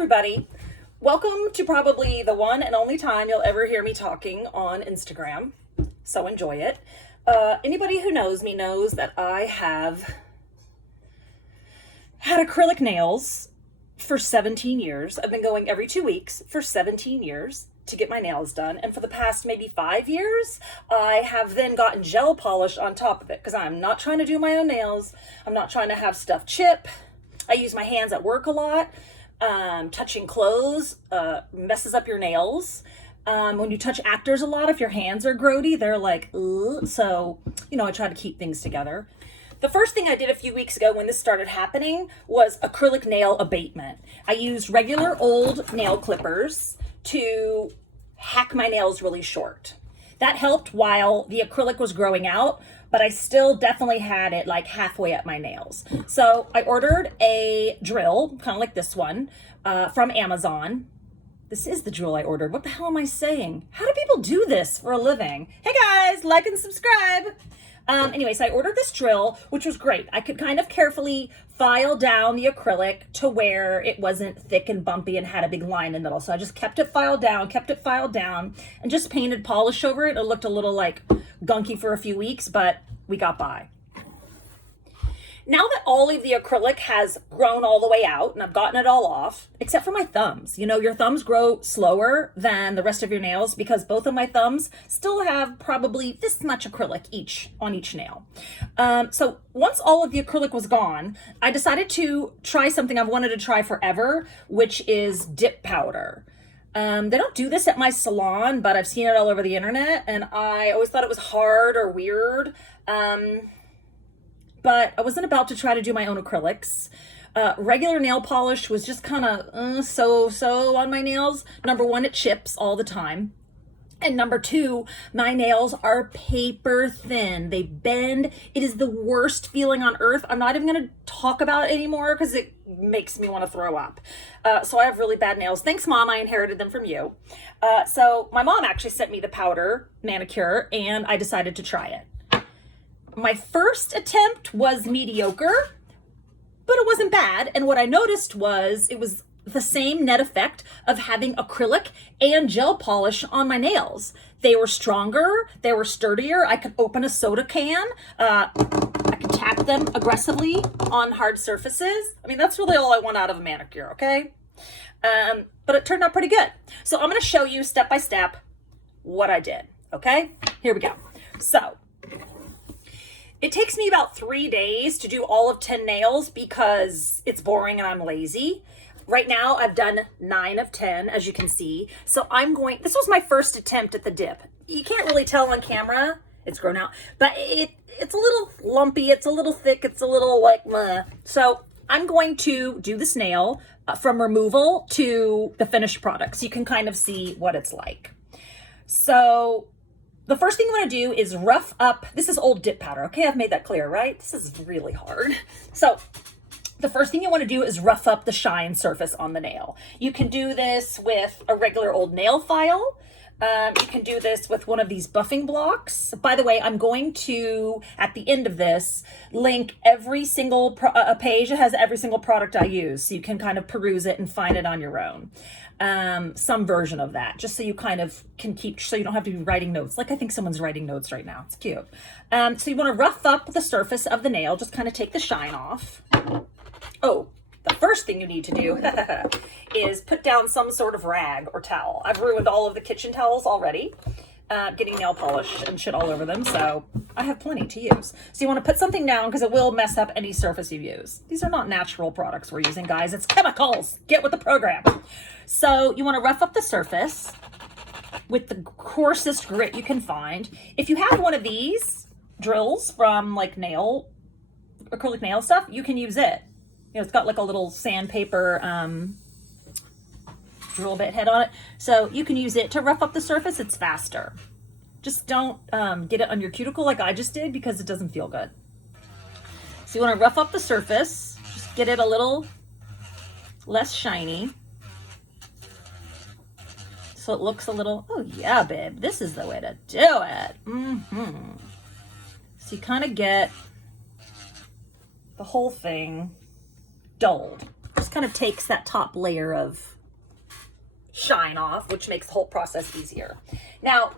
everybody. Welcome to probably the one and only time you'll ever hear me talking on Instagram. So enjoy it. Anybody who knows me knows that I have had acrylic nails for 17 years. I've been going every 2 weeks for 17 years to get my nails done. And for the past maybe 5 years, I have then gotten gel polish on top of it because I'm not trying to do my own nails. I'm not trying to have stuff chip. I use my hands at work a lot. Touching clothes messes up your nails. When you touch actors a lot, if your hands are grody, they're like, ugh. So, I try to keep things together. The first thing I did a few weeks ago when this started happening was acrylic nail abatement. I used regular old nail clippers to hack my nails really short. That helped while the acrylic was growing out, but I still definitely had it like halfway up my nails. So I ordered a drill, kind of like this one, from Amazon. This is the drill I ordered. What the hell am I saying? How do people do this for a living? Hey guys, like and subscribe. Anyway, so I ordered this drill, which was great. I could kind of carefully file down the acrylic to where it wasn't thick and bumpy and had a big line in the middle. So I just kept it filed down, and just painted polish over it. It looked a little like gunky for a few weeks, but we got by. Now that all of the acrylic has grown all the way out and I've gotten it all off, except for my thumbs. Your thumbs grow slower than the rest of your nails because both of my thumbs still have probably this much acrylic on each nail. So once all of the acrylic was gone, I decided to try something I've wanted to try forever, which is dip powder. They don't do this at my salon, but I've seen it all over the internet, and I always thought it was hard or weird. But I wasn't about to try to do my own acrylics. Regular nail polish was just kind of so on my nails. Number one, it chips all the time. And number two, my nails are paper thin. They bend. It is the worst feeling on earth. I'm not even going to talk about it anymore because it makes me want to throw up. So I have really bad nails. Thanks, Mom. I inherited them from you. So my mom actually sent me the powder manicure, and I decided to try it. My first attempt was mediocre, but it wasn't bad. And what I noticed was it was the same net effect of having acrylic and gel polish on my nails. They were stronger, they were sturdier. I could open a soda can. I could tap them aggressively on hard surfaces. I mean, that's really all I want out of a manicure, okay? But it turned out pretty good. So I'm going to show you step by step what I did, okay? Here we go. So it takes me about 3 days to do all of 10 nails because it's boring and I'm lazy. Right now, I've done 9 of 10, as you can see. So this was my first attempt at the dip. You can't really tell on camera, it's grown out, but it's a little lumpy, it's a little thick, it's a little like, meh. So I'm going to do this nail from removal to the finished product so you can kind of see what it's like. So the first thing you want to do is rough up. This is old dip powder. Okay, I've made that clear, right? This is really hard. So the first thing you want to do is rough up the shine surface on the nail. You can do this with a regular old nail file. You can do this with one of these buffing blocks. By the way, I'm going to, at the end of this, link every single page that has every single product I use. So you can kind of peruse it and find it on your own. Some version of that, just so you kind of can so you don't have to be writing notes. Like I think someone's writing notes right now. It's cute. So you want to rough up the surface of the nail, just kind of take the shine off. Oh, the first thing you need to do is put down some sort of rag or towel. I've ruined all of the kitchen towels already, getting nail polish and shit all over them, so I have plenty to use. So you want to put something down because it will mess up any surface you use. These are not natural products we're using, guys. It's chemicals. Get with the program. So you want to rough up the surface with the coarsest grit you can find. If you have one of these drills from like acrylic nail stuff, you can use it. It's got like a little sandpaper drill bit head on it. So you can use it to rough up the surface. It's faster. Just don't get it on your cuticle like I just did because it doesn't feel good. So you want to rough up the surface. Just get it a little less shiny. So it looks a little, oh yeah, babe, this is the way to do it. So you kind of get the whole thing dulled. just kind of takes that top layer of shine off, which makes the whole process easier. Now,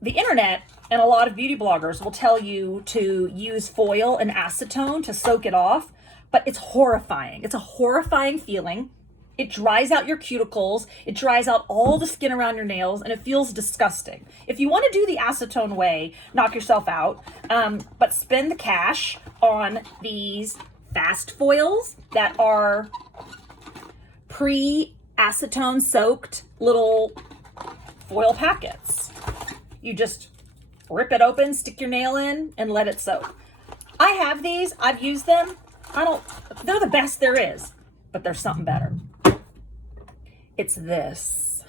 the internet and a lot of beauty bloggers will tell you to use foil and acetone to soak it off, but it's horrifying. It's a horrifying feeling. It dries out your cuticles, it dries out all the skin around your nails, and it feels disgusting. If you want to do the acetone way, knock yourself out, but spend the cash on these fast foils that are pre-acetone soaked little foil packets. You just rip it open, stick your nail in, and let it soak. I have these, I've used them. They're the best there is, but there's something better. It's this.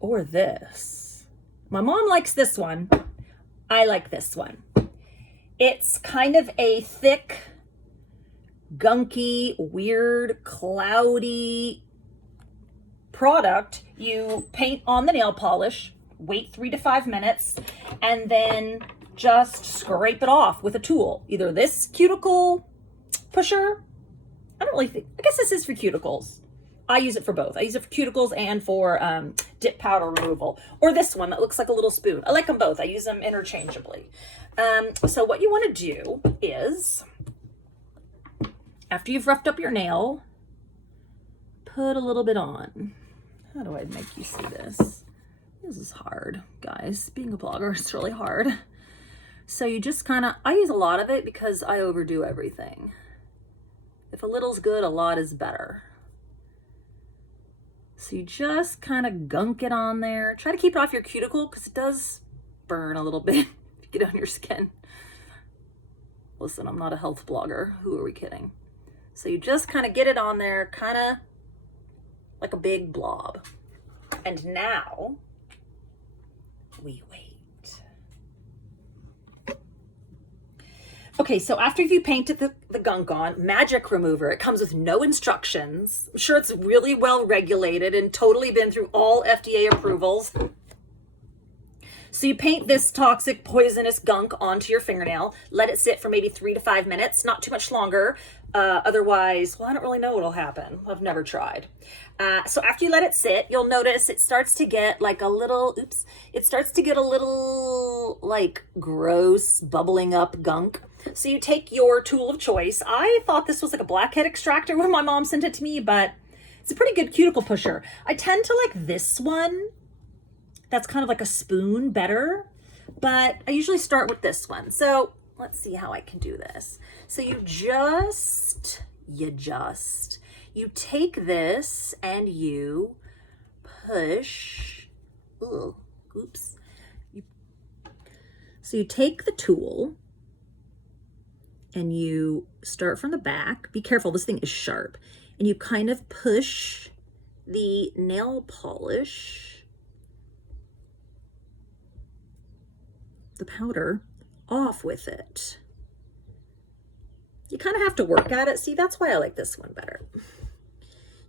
Or this. My mom likes this one. I like this one. It's kind of a thick, gunky, weird, cloudy product. You paint on the nail polish, wait 3 to 5 minutes, and then just scrape it off with a tool. Either this cuticle pusher. I don't really think, I guess this is for cuticles. I use it for both. I use it for cuticles and for dip powder removal. Or this one that looks like a little spoon. I like them both. I use them interchangeably. So what you want to do is, after you've roughed up your nail, put a little bit on. How do I make you see this? This is hard, guys. Being a blogger is really hard. So you just kind of, I use a lot of it because I overdo everything. If a little's good, a lot is better. So you just kind of gunk it on there. Try to keep it off your cuticle because it does burn a little bit if you get on your skin. Listen, I'm not a health blogger. Who are we kidding? So you just kind of get it on there, kind of like a big blob. And now we wait. Okay, so after you painted the gunk on, magic remover, it comes with no instructions. I'm sure it's really well regulated and totally been through all FDA approvals. So you paint this toxic, poisonous gunk onto your fingernail, let it sit for maybe 3 to 5 minutes, not too much longer. Otherwise, well, I don't really know what'll happen. I've never tried. So after you let it sit, you'll notice it starts to get like a little, it starts to get a little like gross, bubbling up gunk. So you take your tool of choice. I thought this was like a blackhead extractor when my mom sent it to me, but it's a pretty good cuticle pusher. I tend to like this one. That's kind of like a spoon better, but I usually start with this one. So let's see how I can do this. So you take this and you push, so you take the tool and you start from the back. Be careful, this thing is sharp. And you kind of push the nail polish, the powder, off with it. You kind of have to work at it. See, that's why I like this one better.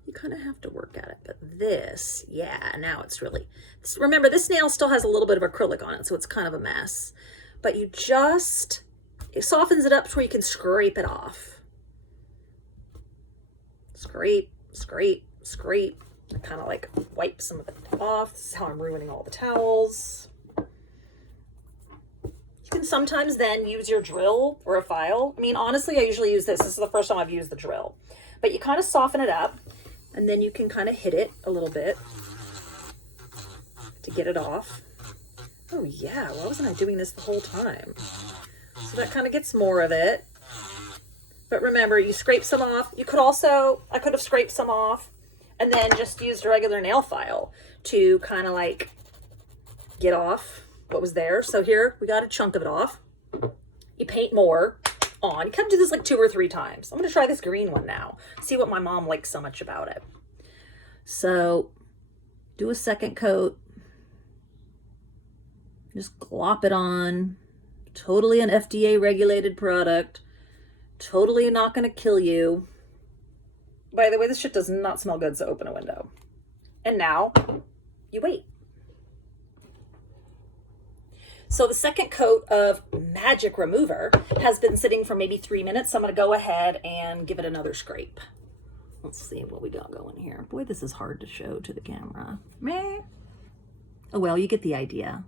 You kind of have to work at it, but this, yeah, now it's really, remember this nail still has a little bit of acrylic on it, so it's kind of a mess, but you just, it softens it up to where you can scrape it off. Scrape, scrape, scrape. I kind of like wipe some of it off. This is how I'm ruining all the towels. You can sometimes then use your drill or a file. I mean, honestly, I usually use this. This is the first time I've used the drill. But you kind of soften it up, and then you can kind of hit it a little bit to get it off. Oh yeah, why wasn't I doing this the whole time? So that kind of gets more of it. But remember, you scrape some off. You could also, I could have scraped some off and then just used a regular nail file to kind of like get off what was there. So here we got a chunk of it off. You paint more on. You kind of do this like 2 or 3 times. I'm going to try this green one now. See what my mom likes so much about it. So do a second coat. Just glop it on. Totally an FDA regulated product. Totally not going to kill you. By the way, this shit does not smell good, so open a window. And now you wait. So the second coat of Magic Remover has been sitting for maybe 3 minutes. So I'm going to go ahead and give it another scrape. Let's see what we got going here. Boy, this is hard to show to the camera. Meh. Oh, well, you get the idea.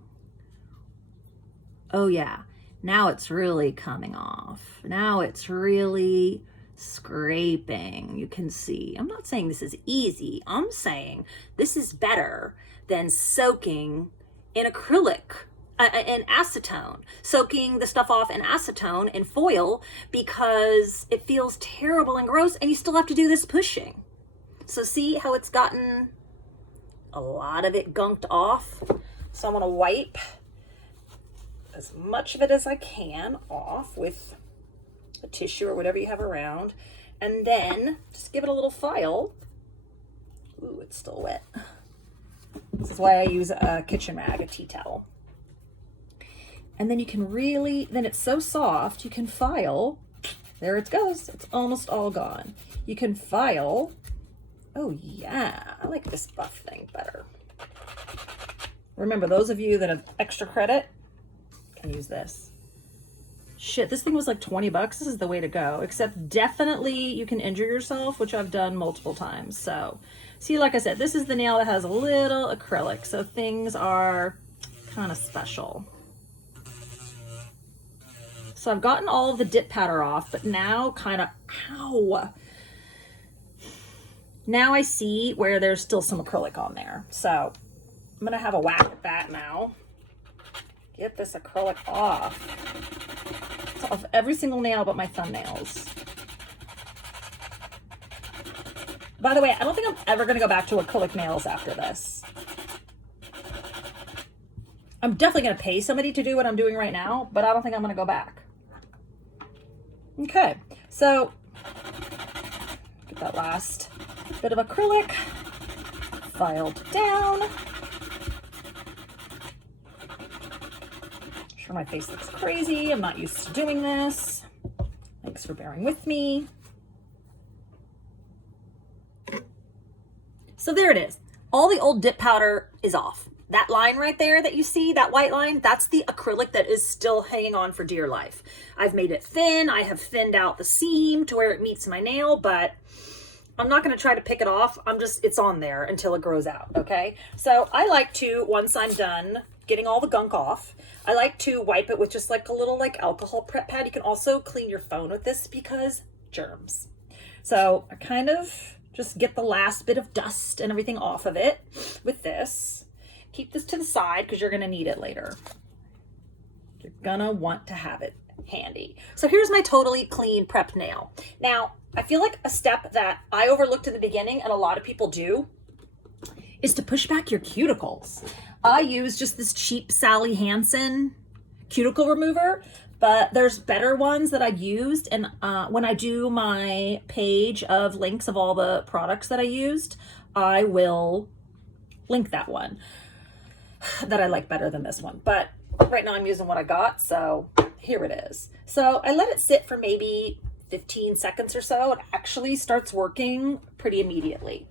Oh, yeah. Now it's really coming off. Now it's really scraping. You can see. I'm not saying this is easy. I'm saying this is better than soaking in acrylic, in acetone, soaking the stuff off in acetone and foil, because it feels terrible and gross and you still have to do this pushing. So see how it's gotten a lot of it gunked off? So I'm going to wipe as much of it as I can off with a tissue or whatever you have around, and then just give it a little file. Ooh, it's still wet. This is why I use a kitchen rag, a tea towel. And then you can really, then it's so soft, you can file. There it goes. It's almost all gone. You can file. Oh yeah, I like this buff thing better. Remember, those of you that have extra credit can use this. Shit, this thing was like 20 bucks. This is the way to go. Except definitely you can injure yourself, which I've done multiple times. So, see, like I said, this is the nail that has a little acrylic. So things are kind of special. So I've gotten all of the dip powder off, but now kind of, ow. Now I see where there's still some acrylic on there. So I'm going to have a whack at that now. Get this acrylic off. It's off every single nail but my thumbnails. By the way, I don't think I'm ever going to go back to acrylic nails after this. I'm definitely going to pay somebody to do what I'm doing right now, but I don't think I'm going to go back. Okay, so get that last bit of acrylic filed down. Sure, my face looks crazy. I'm not used to doing this. Thanks for bearing with me. So there it is. All the old dip powder is off. That line right there that you see, that white line, that's the acrylic that is still hanging on for dear life. I've made it thin. I have thinned out the seam to where it meets my nail, but I'm not going to try to pick it off. it's on there until it grows out, okay? So I like to, once I'm done getting all the gunk off, I like to wipe it with just like a little like alcohol prep pad. You can also clean your phone with this because germs. So I kind of just get the last bit of dust and everything off of it with this. Keep this to the side because you're going to need it later. You're going to want to have it handy. So here's my totally clean prepped nail. Now, I feel like a step that I overlooked in the beginning and a lot of people do is to push back your cuticles. I use just this cheap Sally Hansen cuticle remover, but there's better ones that I've used. And when I do my page of links of all the products that I used, I will link that one that I like better than this one. But right now I'm using what I got, so here it is. So I let it sit for maybe 15 seconds or so. It actually starts working pretty immediately.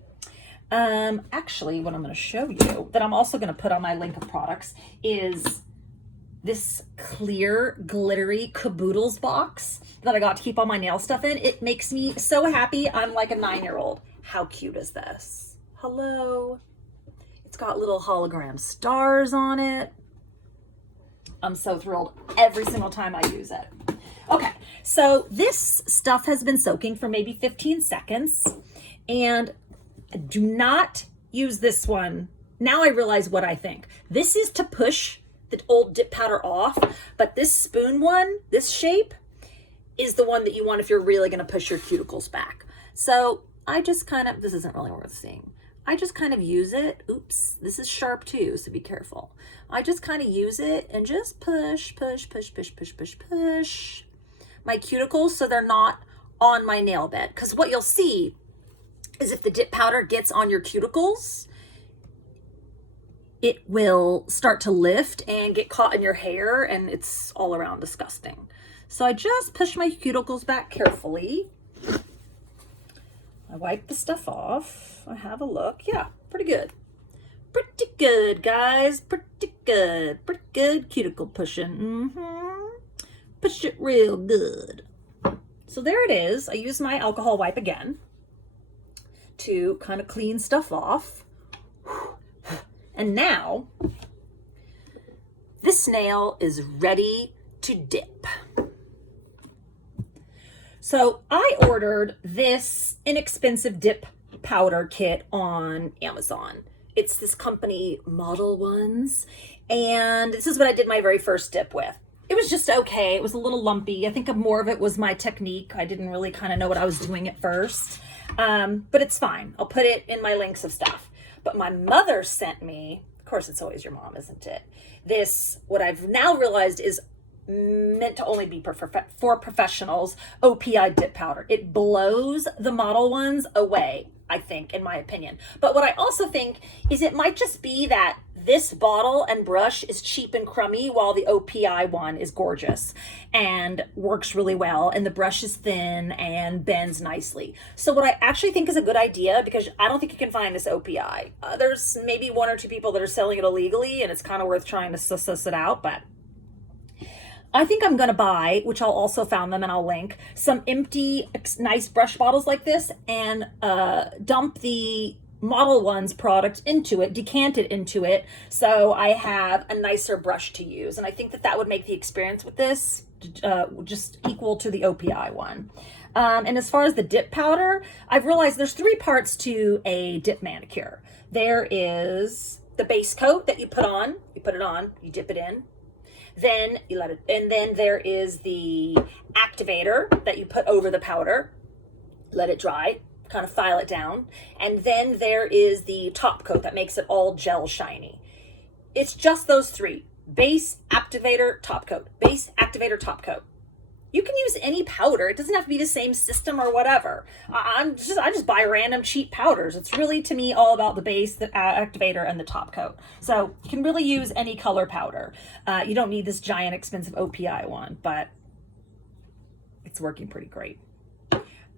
Actually, what I'm going to show you that I'm also going to put on my link of products is this clear glittery caboodles box that I got to keep all my nail stuff in. It makes me so happy. I'm like a 9-year-old. How cute is this? Hello. It's got little hologram stars on it. I'm so thrilled every single time I use it. Okay, so this stuff has been soaking for maybe 15 seconds, and do not use this one. Now I realize what I think. This is to push the old dip powder off, but this spoon one, this shape, is the one that you want if you're really gonna push your cuticles back. So I just kind of, this isn't really worth seeing. I just kind of use it. Oops, this is sharp too, so be careful. I just kind of use it and just push, push, push, push, push, push, push my cuticles so they're not on my nail bed. Because what you'll see is if the dip powder gets on your cuticles, it will start to lift and get caught in your hair, and it's all around disgusting. So I just push my cuticles back carefully. I wipe the stuff off. I have a look. Yeah, pretty good. Pretty good, guys. Pretty good. Pretty good cuticle pushing. Push it real good. So there it is. I use my alcohol wipe again to kind of clean stuff off. And now this nail is ready to dip. So I ordered this inexpensive dip powder kit on Amazon. It's this company, Model Ones, and this is what I did my very first dip with. It was just okay. It was a little lumpy. I think more of it was my technique. I didn't really kind of know what I was doing at first, but it's fine. I'll put it in my links of stuff. But my mother sent me, of course it's always your mom, isn't it? This, what I've now realized is meant to only be for professionals, OPI dip powder. It blows the Model Ones away, I think, in my opinion. But what I also think is it might just be that this bottle and brush is cheap and crummy while the OPI one is gorgeous and works really well, and the brush is thin and bends nicely. So what I actually think is a good idea, because I don't think you can find this OPI. There's maybe one or two people that are selling it illegally, and it's kind of worth trying to suss it out, but I think I'm going to buy, which I'll also found them and I'll link, some empty, nice brush bottles like this and dump the Model Ones product into it, decant it into it, so I have a nicer brush to use. And I think that would make the experience with this just equal to the OPI one. And as far as the dip powder, I've realized there's 3 parts to a dip manicure. There is the base coat that you put on, you put it on, you dip it in. Then you let it, and then there is the activator that you put over the powder, let it dry, kind of file it down. And then there is the top coat that makes it all gel shiny. It's just those 3: base, activator, top coat, base, activator, top coat. You can use any powder. It doesn't have to be the same system or whatever. I just buy random cheap powders. It's really, to me, all about the base, the activator, and the top coat. So you can really use any color powder. You don't need this giant expensive OPI one, but it's working pretty great.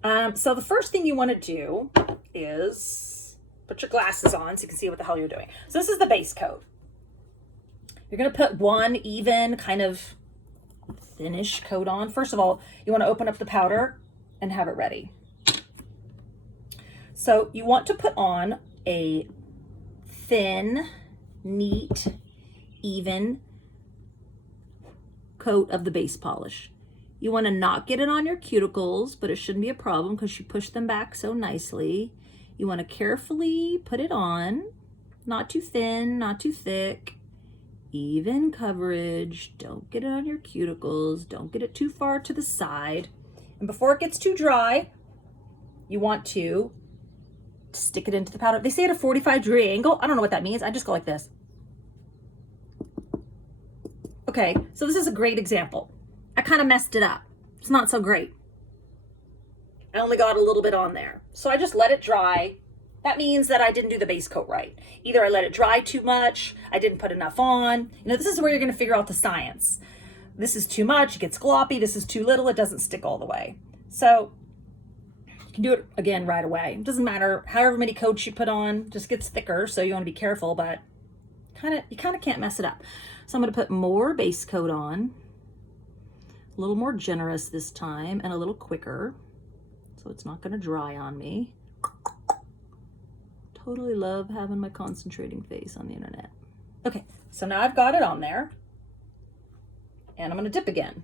So the first thing you want to do is put your glasses on so you can see what the hell you're doing. So this is the base coat. You're going to put one even kind of thinnish coat on. First of all, you want to open up the powder and have it ready. So you want to put on a thin, neat, even coat of the base polish. You want to not get it on your cuticles, but it shouldn't be a problem because you push them back so nicely. You want to carefully put it on, not too thin, not too thick. Even coverage. Don't get it on your cuticles. Don't get it too far to the side. And before it gets too dry, you want to stick it into the powder. They say at a 45-degree angle. I don't know what that means. I just go like this. Okay, so this is a great example. I kind of messed it up. It's not so great. I only got a little bit on there. So I just let it dry. That means that I didn't do the base coat right. Either I let it dry too much, I didn't put enough on. You know, this is where you're going to figure out the science. This is too much, it gets gloppy. This is too little, it doesn't stick all the way. So you can do it again right away. It doesn't matter however many coats you put on, just gets thicker, so you want to be careful, but you kind of can't mess it up. So I'm going to put more base coat on, a little more generous this time and a little quicker, so it's not going to dry on me. Totally love having my concentrating face on the internet. Okay, so now I've got it on there, and I'm going to dip again.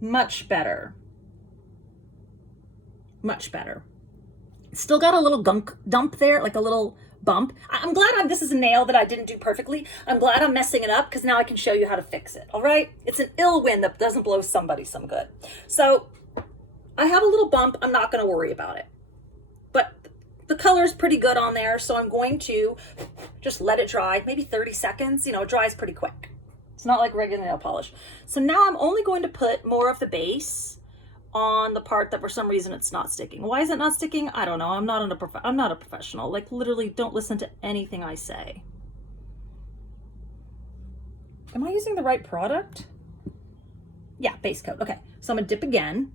Much better. Much better. Still got a little gunk dump there, like a little bump. I'm glad this is a nail that I didn't do perfectly. I'm glad I'm messing it up because now I can show you how to fix it, all right? It's an ill wind that doesn't blow somebody some good. So I have a little bump. I'm not going to worry about it. But the color is pretty good on there, so I'm going to just let it dry, maybe 30 seconds. You know, it dries pretty quick. It's not like regular nail polish. So now I'm only going to put more of the base on the part that for some reason it's not sticking. Why is it not sticking? I don't know. I'm not a professional. Like, literally, don't listen to anything I say. Am I using the right product? Yeah, base coat. Okay, so I'm gonna dip again.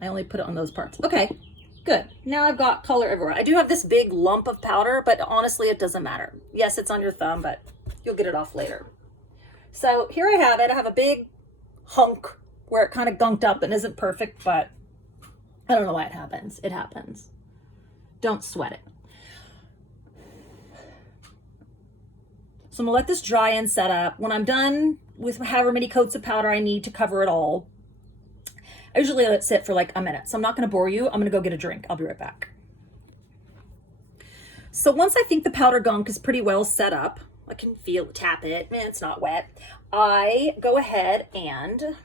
I only put it on those parts. Okay, Good. Now I've got color everywhere. I do have this big lump of powder, but honestly, it doesn't matter. Yes, it's on your thumb, but you'll get it off later. So here I have it. I have a big hunk where it kind of gunked up and isn't perfect, but I don't know why it happens. It happens. Don't sweat it. So I'm gonna let this dry and set up. When I'm done with however many coats of powder I need to cover it all, I usually let it sit for like a minute. So I'm not gonna bore you. I'm gonna go get a drink. I'll be right back. So once I think the powder gunk is pretty well set up, I can tap it, man, it's not wet. I go ahead and,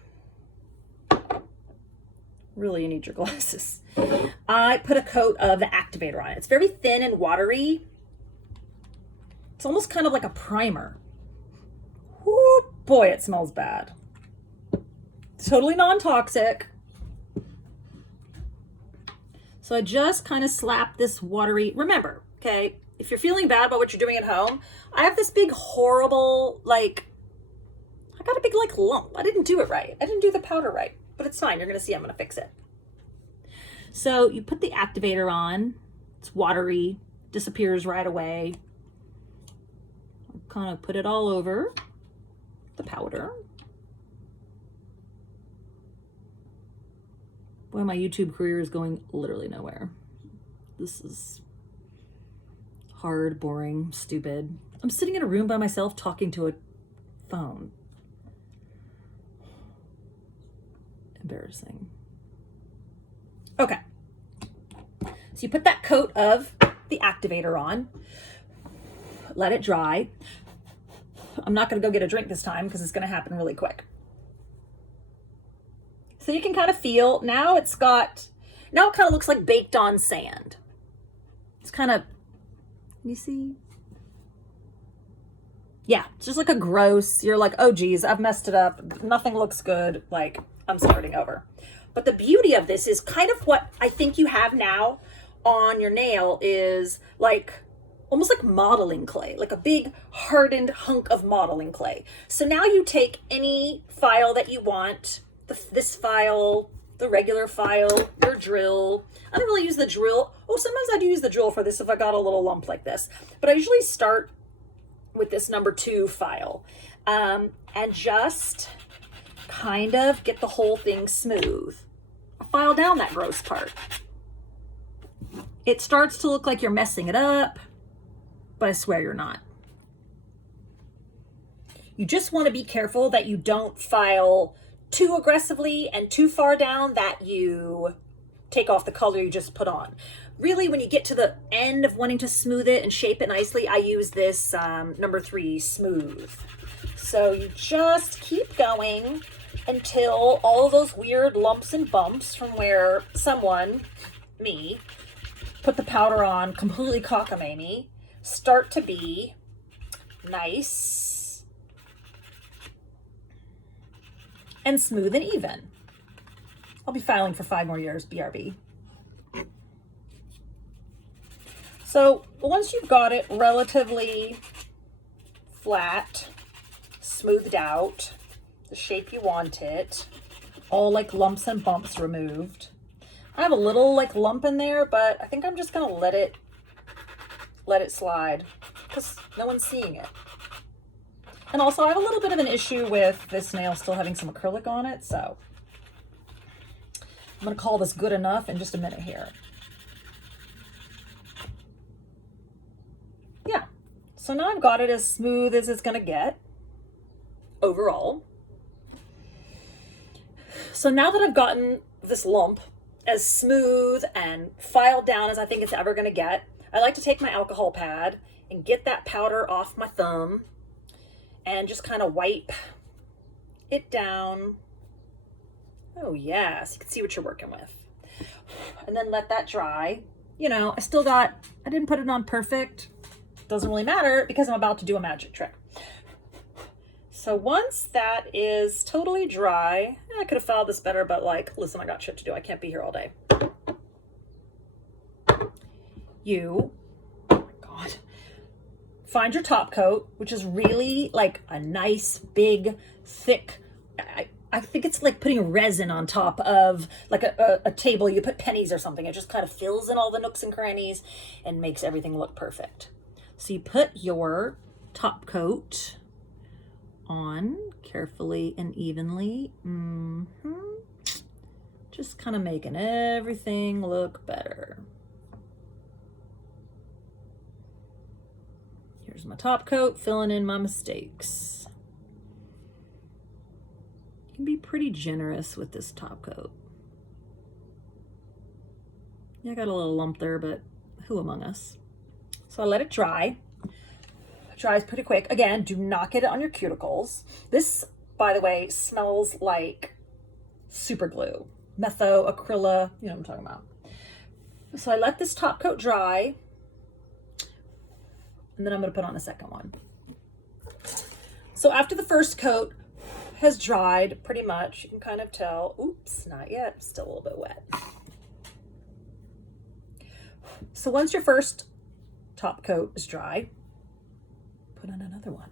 really you need your glasses. I put a coat of the activator on it. It's very thin and watery. It's almost kind of like a primer. Whoo, boy, it smells bad. It's totally non-toxic. So I just kind of slap this watery, remember, okay, if you're feeling bad about what you're doing at home, I have this big horrible, like, I got a big like lump. I didn't do it right. I didn't do the powder right, but it's fine. You're going to see I'm going to fix it. So you put the activator on, it's watery, disappears right away. Kind of put it all over the powder. Boy, my YouTube career is going literally nowhere. This is hard, boring, stupid. I'm sitting in a room by myself talking to a phone. Embarrassing. Okay. So you put that coat of the activator on, let it dry. I'm not going to go get a drink this time because it's going to happen really quick. So you can kind of feel, now it kind of looks like baked on sand. It's kind of, you see? Yeah, it's just like a gross, you're like, oh geez, I've messed it up. Nothing looks good. Like, I'm starting over. But the beauty of this is kind of what I think you have now on your nail is like, almost like modeling clay, like a big hardened hunk of modeling clay. So now you take any file that you want, this file, the regular file, your drill. I don't really use the drill. Oh, sometimes I do use the drill for this if I got a little lump like this. But I usually start with this number 2 file and just kind of get the whole thing smooth. I file down that gross part. It starts to look like you're messing it up, but I swear you're not. You just want to be careful that you don't file too aggressively and too far down that you take off the color you just put on. Really, when you get to the end of wanting to smooth it and shape it nicely, I use this number 3 smooth. So you just keep going until all those weird lumps and bumps from where someone, me, put the powder on completely cockamamie, start to be nice and smooth and even. I'll be filing for 5 more years, BRB. So once you've got it relatively flat, smoothed out, the shape you want it, all like lumps and bumps removed. I have a little like lump in there, but I think I'm just gonna let it slide because no one's seeing it. And also I have a little bit of an issue with this nail still having some acrylic on it, so I'm gonna call this good enough in just a minute here. Yeah, so now I've got it as smooth as it's gonna get overall. So now that I've gotten this lump as smooth and filed down as I think it's ever gonna get, I like to take my alcohol pad and get that powder off my thumb and just kind of wipe it down. Oh yeah, so you can see what you're working with. And then let that dry. You know, I didn't put it on perfect. Doesn't really matter because I'm about to do a magic trick. So once that is totally dry, I could have filed this better, but like, listen, I got shit to do. I can't be here all day. You, oh my God, find your top coat, which is really like a nice, big, thick, I think it's like putting resin on top of like a table. You put pennies or something. It just kind of fills in all the nooks and crannies and makes everything look perfect. So you put your top coat on carefully and evenly. Just kind of making everything look better. Here's my top coat, filling in my mistakes. You can be pretty generous with this top coat. Yeah, I got a little lump there, but who among us? So I let it dry. It dries pretty quick. Again, do not get it on your cuticles. This, by the way, smells like super glue. Metho, acryla, you know what I'm talking about. So I let this top coat dry, and then I'm gonna put on a second one. So after the first coat has dried pretty much, you can kind of tell, oops, not yet, still a little bit wet. So once your first top coat is dry, put on another one.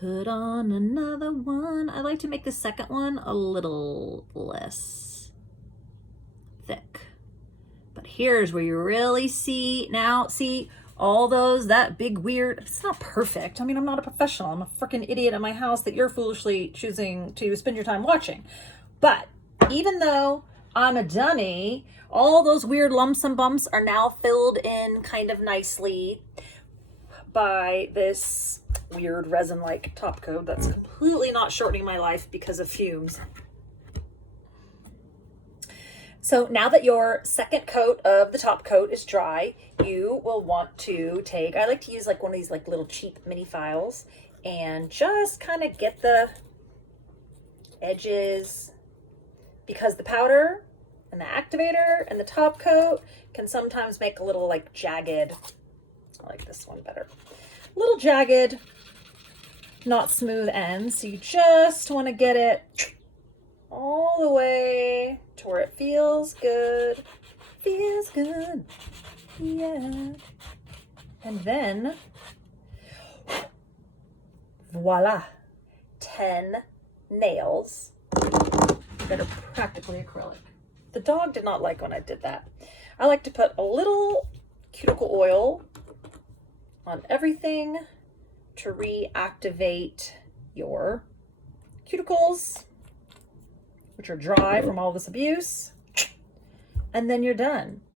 Put on another one. I like to make the second one a little less thick. But here's where you really see, now see all those, that big weird, it's not perfect. I mean, I'm not a professional. I'm a freaking idiot at my house that you're foolishly choosing to spend your time watching. But even though I'm a dummy, all those weird lumps and bumps are now filled in kind of nicely by this weird resin-like top coat that's completely not shortening my life because of fumes. So now that your second coat of the top coat is dry, you will want to take, I like to use like one of these like little cheap mini files and just kind of get the edges, because the powder and the activator and the top coat can sometimes make a little like jagged, I like this one better, little jagged, not smooth ends. So you just want to get it all the way to where it feels good. Feels good. Yeah. And then, voila, 10 nails that are practically acrylic. The dog did not like when I did that. I like to put a little cuticle oil on everything to reactivate your cuticles, which are dry from all this abuse, and then you're done.